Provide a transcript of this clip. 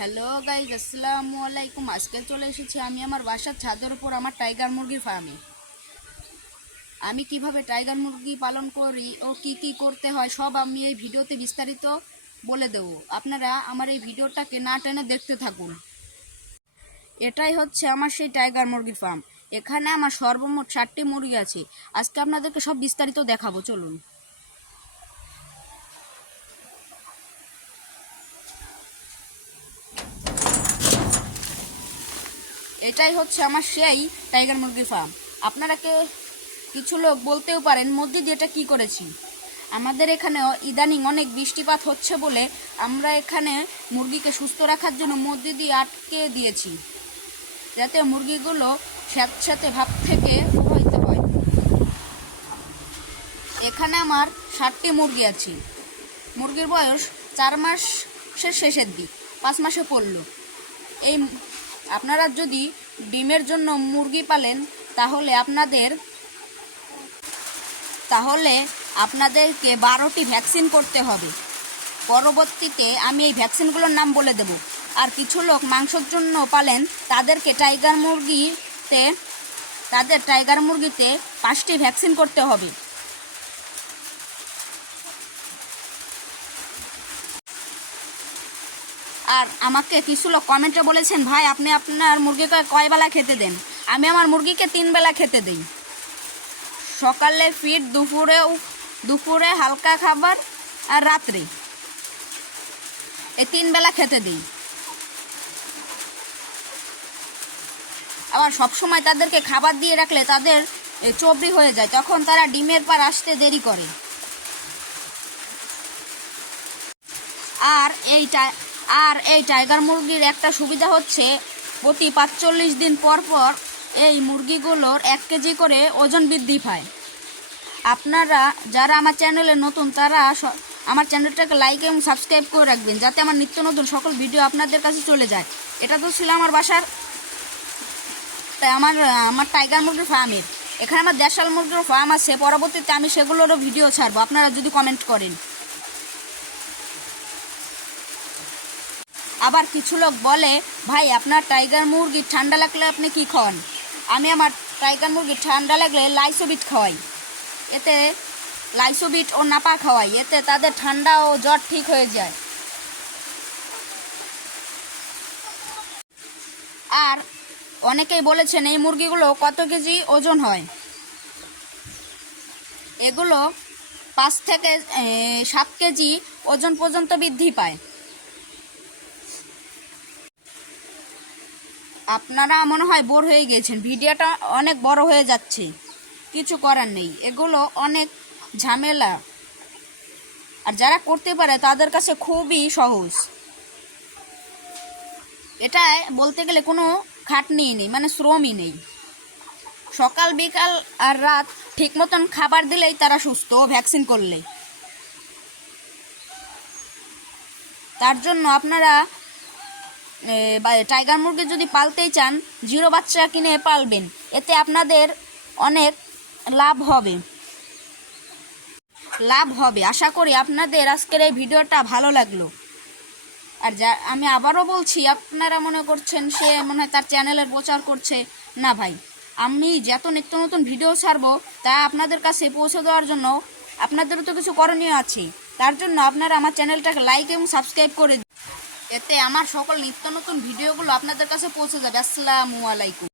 Hello guys, আসসালামু আলাইকুম। আজকে চলে এসেছি আমি আমার বাসার ছাদের উপর আমার টাইগার মুরগির ফার্মে। আমি কিভাবে টাইগার মুরগি পালন করি ও কি কি করতে হয় সব আমি এই ভিডিওতে বিস্তারিত বলে দেব। আপনারা আমার এই ভিডিওটাকে না টেনে দেখতে থাকুন। এটাই হচ্ছে আমার সেই টাইগার মুরগির ফার্ম। এখানে আমার সর্বমোট 60টি মুরগি আছে। আজকে আপনাদেরকে সব বিস্তারিত দেখাবো, চলুন। এটাই হচ্ছে আমার সেই টাইগার মুরগির ফার্ম। আপনারা কিছু লোক বলতেও পারেন মধ্যে দিয়ে এটা কী করেছি। আমাদের এখানে ইদানিং অনেক বৃষ্টিপাত হচ্ছে বলে আমরা এখানে মুরগিকে সুস্থ রাখার জন্য মধ্যে দিয়ে আটকে দিয়েছি, যাতে মুরগিগুলো স্যাঁতস্যাঁতে ভাব থেকে প্রভাবিত হয়। এখানে আমার 60টি মুরগি আছে। মুরগির বয়স 4 মাসের শেষের দিক, 5 মাসে পড়ল। এই আপনারা যদি ডিমের জন্য মুরগি পালেন তাহলে আপনাদেরকে 12টি ভ্যাকসিন করতে হবে। পরবর্তীতে আমি এই ভ্যাকসিনগুলোর নাম বলে দেব। আর কিছু লোক মাংসের জন্য পালেন তাদের টাইগার মুরগিতে 5টি ভ্যাকসিন করতে হবে। আর আমাকে কিছু লোক কমেন্টে বলেছেন, ভাই আপনি আপনার মুরগিকে কয় বেলা খেতে দেন? আমি আমার মুরগিকে 3 বেলা খেতে দেই। সকালে ফিড, দুপুরে হালকা খাবার আর রাত্রে, এই 3 বেলা খেতে দিই। আবার সবসময় তাদেরকে খাবার দিয়ে রাখলে তাদের চবরি হয়ে যায়, তখন তারা ডিমের পার আসতে দেরি করে। আর এই টাইগার মুরগির একটা সুবিধা হচ্ছে প্রতি 45 দিন পর পর এই মুরগিগুলোর 1 কেজি করে ওজন বৃদ্ধি পায়। আপনারা যারা আমার চ্যানেলে নতুন তারা আমার চ্যানেলটাকে লাইক এবং সাবস্ক্রাইব করে রাখবেন, যাতে আমার নিত্য নতুন সকল ভিডিও আপনাদের কাছে চলে যায়। এটা তো ছিল আমার বাসার আমার টাইগার মুরগির ফার্মের। এখানে আমার দেশাল মুরগির ফার্ম আছে, পরবর্তীতে আমি সেগুলোরও ভিডিও ছাড়বো, আপনারা যদি কমেন্ট করেন। আবার কিছু লোক বলে, ভাই আপনার টাইগার মুরগি ঠান্ডা লাগলে আপনি কি খান? আমি আমার টাইগার মুরগি ঠান্ডা লাগলে লাইসোবিট খাওয়াই। এতে লাইসোবিট ও নাপা খাওয়াই, এতে তাদের ঠান্ডা ও জ্বর ঠিক হয়ে যায়। আর অনেকেই বলেছেন এই মুরগিগুলো কত কেজি ওজন হয়। এগুলো 5 থেকে 7 কেজি ওজন পর্যন্ত বৃদ্ধি পায়। আপনারা মনে হয় বোর হয়ে গেছেন, ভিডিওটা অনেক বড় হয়ে যাচ্ছে। কিছু করার নেই, এগুলো অনেক ঝামেলা, আর যারা করতে পারে তাদের কাছে খুবই সহজ। এটা বলতে গেলে কোনো খাটনি নেই, মানে শ্রমই নেই। সকাল বিকাল আর রাত ঠিক মতন খাবার দিলেই তারা সুস্থ, ভ্যাকসিন করলে। তার জন্য আপনারা টাইগার মুরগি যদি পালতেই চান, 0 বাচ্চা কিনে পালবেন, এতে আপনাদের অনেক লাভ হবে। আশা করি আপনাদের আজকের এই ভিডিওটা ভালো লাগলো। আর আমি আবারও বলছি, আপনারা মনে করছেন সে মনে হয় তার চ্যানেলের প্রচার করছে। না ভাই, আমি যত নিত্য নতুন ভিডিও ছাড়বো তা আপনাদের কাছে পৌঁছে দেওয়ার জন্য আপনাদেরও তো কিছু করণীয় আছে। তার জন্য আপনারা আমার চ্যানেলটাকে লাইক এবং সাবস্ক্রাইব করে দিন, এতে আমার সকল নিত্য নতুন ভিডিওগুলো আপনাদের কাছে পৌঁছে যাবে। আসসালামু আলাইকুম।